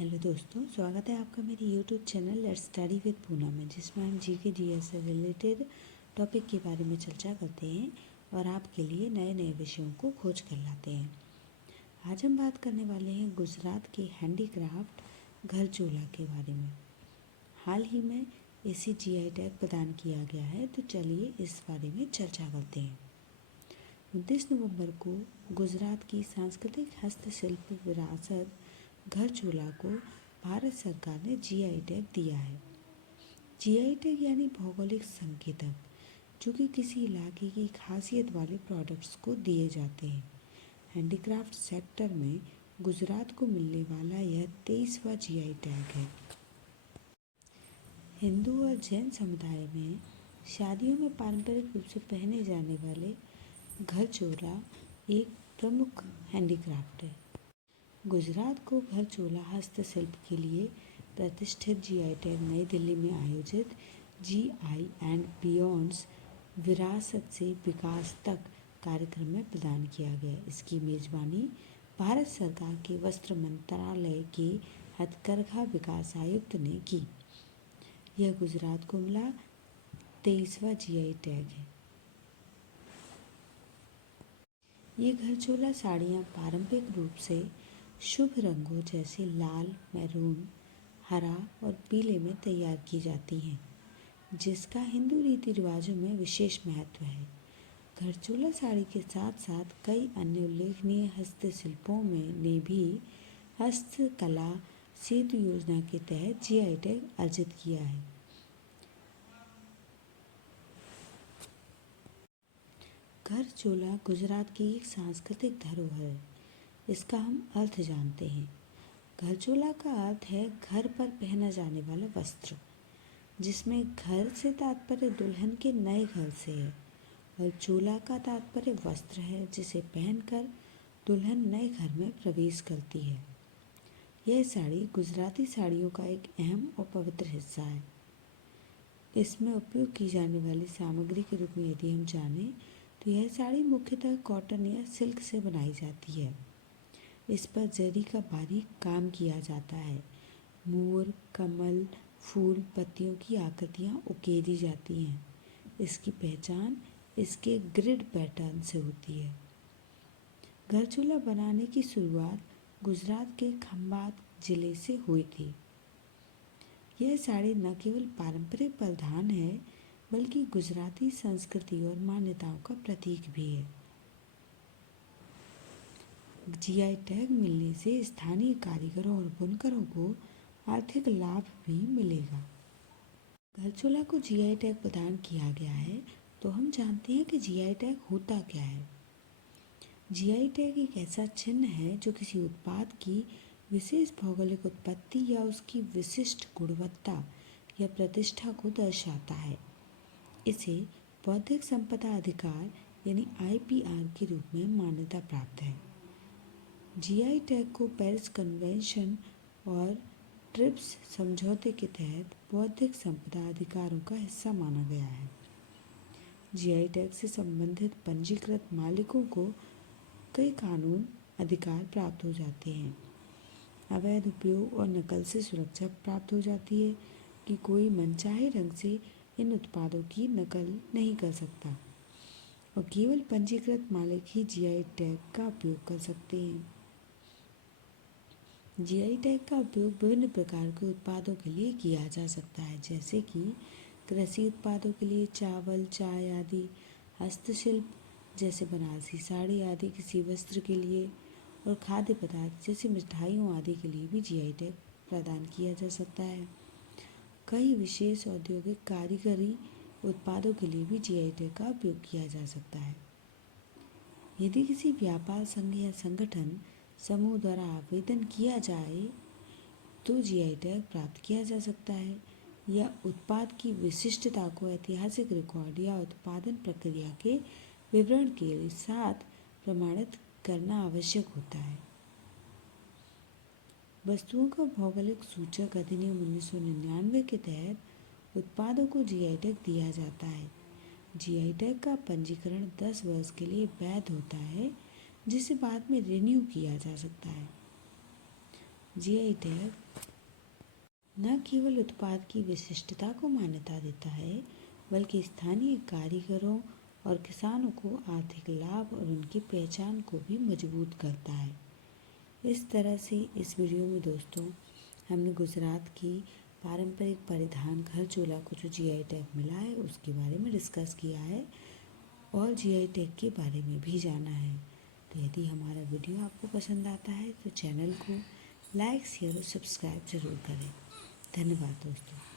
Hello दोस्तों, स्वागत है आपका मेरे YouTube channel let's study with Poonam में, जिसमें हम जीके जीएस से रिलेटेड टॉपिक के बारे में चर्चा करते हैं और आपके लिए नए नए विषयों को खोज कर लाते हैं। आज हम बात करने वाले हैं गुजरात के हैंडीक्राफ्ट घर चूल्हा के बारे में। हाल ही में इसे जीआई टैग प्रदान किया गया है, तो चलिए इस बारे में चर्चा करते हैं। 29 नवंबर को गुजरात की सांस्कृतिक हस्तशिल्प विरासत घर चूल्हा को भारत सरकार ने जीआई टैग दिया है। जीआई टैग यानी भौगोलिक संकेतक, जो कि किसी इलाके की खासियत वाले प्रोडक्ट्स को दिए जाते हैं। हैंडीक्राफ्ट सेक्टर में गुजरात को मिलने वाला यह 23वां जीआई टैग है। हिंदू और जैन समुदाय में शादियों में पारंपरिक रूप से पहने जाने वाले घर चूल्हा एक प्रमुख हैंडीक्राफ्ट है। गुजरात को घर चूल्हा हस्तशिल्प के लिए प्रतिष्ठित जीआई टैग नई दिल्ली में आयोजित जीआई एंड बियॉन्ड्स विरासत से विकास तक कार्यक्रम में प्रदान किया गया। इसकी मेजबानी भारत सरकार के वस्त्र मंत्रालय के हथकरघा विकास आयुक्त ने की। यह गुजरात को मिला 23वां जीआई टैग है। ये घर चूल्हा साड़ियाँ पारंपरिक रूप से शुभ रंगों जैसे लाल, मैरून, हरा और पीले में तैयार की जाती हैं, जिसका हिंदू रीति रिवाजों में विशेष महत्व है। घर चूल्हा साड़ी के साथ साथ कई अन्य उल्लेखनीय हस्तशिल्पों में ने भी हस्तकला सेतु योजना के तहत जीआई टैग अर्जित किया है। घर चूल्हा गुजरात की एक सांस्कृतिक धरोहर है। इसका हम अर्थ जानते हैं। घर चूल्हा का अर्थ है घर पर पहना जाने वाला वस्त्र, जिसमें घर से तात्पर्य दुल्हन के नए घर से है और चूल्हा का तात्पर्य वस्त्र है, जिसे पहनकर दुल्हन नए घर में प्रवेश करती है। यह साड़ी गुजराती साड़ियों का एक अहम और पवित्र हिस्सा है। इसमें उपयोग की जाने वाली सामग्री के रूप में यदि हम जानें तो यह साड़ी मुख्यतः कॉटन या सिल्क से बनाई जाती है। इस पर जरी का बारीक काम किया जाता है। मोर, कमल, फूल, पत्तियों की आकृतियाँ उकेरी जाती हैं। इसकी पहचान इसके ग्रिड पैटर्न से होती है। घर चूल्हा बनाने की शुरुआत गुजरात के खंभात जिले से हुई थी। यह साड़ी न केवल पारंपरिक परिधान है, बल्कि गुजराती संस्कृति और मान्यताओं का प्रतीक भी है। जीआई टैग मिलने से स्थानीय कारीगरों और बुनकरों को आर्थिक लाभ भी मिलेगा। घर चूल्हा को जीआई टैग प्रदान किया गया है, तो हम जानते हैं कि जीआई टैग होता क्या है। जीआई टैग एक ऐसा चिन्ह है जो किसी उत्पाद की विशेष भौगोलिक उत्पत्ति या उसकी विशिष्ट गुणवत्ता या प्रतिष्ठा को दर्शाता है। इसे बौद्धिक संपदा अधिकार यानी आईपीआर के रूप में मान्यता प्राप्त है। जीआई टैग को पेरिस कन्वेंशन और ट्रिप्स समझौते के तहत बौद्धिक संपदा अधिकारों का हिस्सा माना गया है। जीआई टैग से संबंधित पंजीकृत मालिकों को कई कानून अधिकार प्राप्त हो जाते हैं। अवैध उपयोग और नकल से सुरक्षा प्राप्त हो जाती है कि कोई मनचाहे ढंग से इन उत्पादों की नकल नहीं कर सकता और केवल पंजीकृत मालिक ही जीआई टैग का उपयोग कर सकते हैं। जीआई टैग का उपयोग विभिन्न प्रकार के उत्पादों के लिए किया जा सकता है, जैसे कि कृषि उत्पादों के लिए चावल, चाय आदि, हस्तशिल्प जैसे बनारसी साड़ी आदि किसी वस्त्र के लिए, और खाद्य पदार्थ जैसे मिठाइयों आदि के लिए भी जीआई टैग प्रदान किया जा सकता है। कई विशेष औद्योगिक कारीगरी उत्पादों के लिए भी जीआई टैग का उपयोग किया जा सकता है। यदि किसी व्यापार संघ या संगठन समूह द्वारा आवेदन किया जाए तो जीआई टैग प्राप्त किया जा सकता है, या उत्पाद की विशिष्टता को ऐतिहासिक रिकॉर्ड या उत्पादन प्रक्रिया के विवरण के साथ प्रमाणित करना आवश्यक होता है। वस्तुओं का भौगोलिक सूचक अधिनियम 1999 के तहत उत्पादों को जीआई टैग दिया जाता है। जीआई टैग का पंजीकरण 10 वर्ष के लिए वैध होता है, जिसे बाद में रिन्यू किया जा सकता है। जीआई टैग न केवल उत्पाद की विशिष्टता को मान्यता देता है, बल्कि स्थानीय कारीगरों और किसानों को आर्थिक लाभ और उनकी पहचान को भी मजबूत करता है। इस तरह से इस वीडियो में दोस्तों हमने गुजरात की पारंपरिक परिधान घर चोला को जो जीआई टैग मिला है उसके बारे में डिस्कस किया है और जीआई टैग के बारे में भी जाना है। तो यदि हमारा वीडियो आपको पसंद आता है तो चैनल को लाइक, शेयर और सब्सक्राइब ज़रूर करें। धन्यवाद दोस्तों।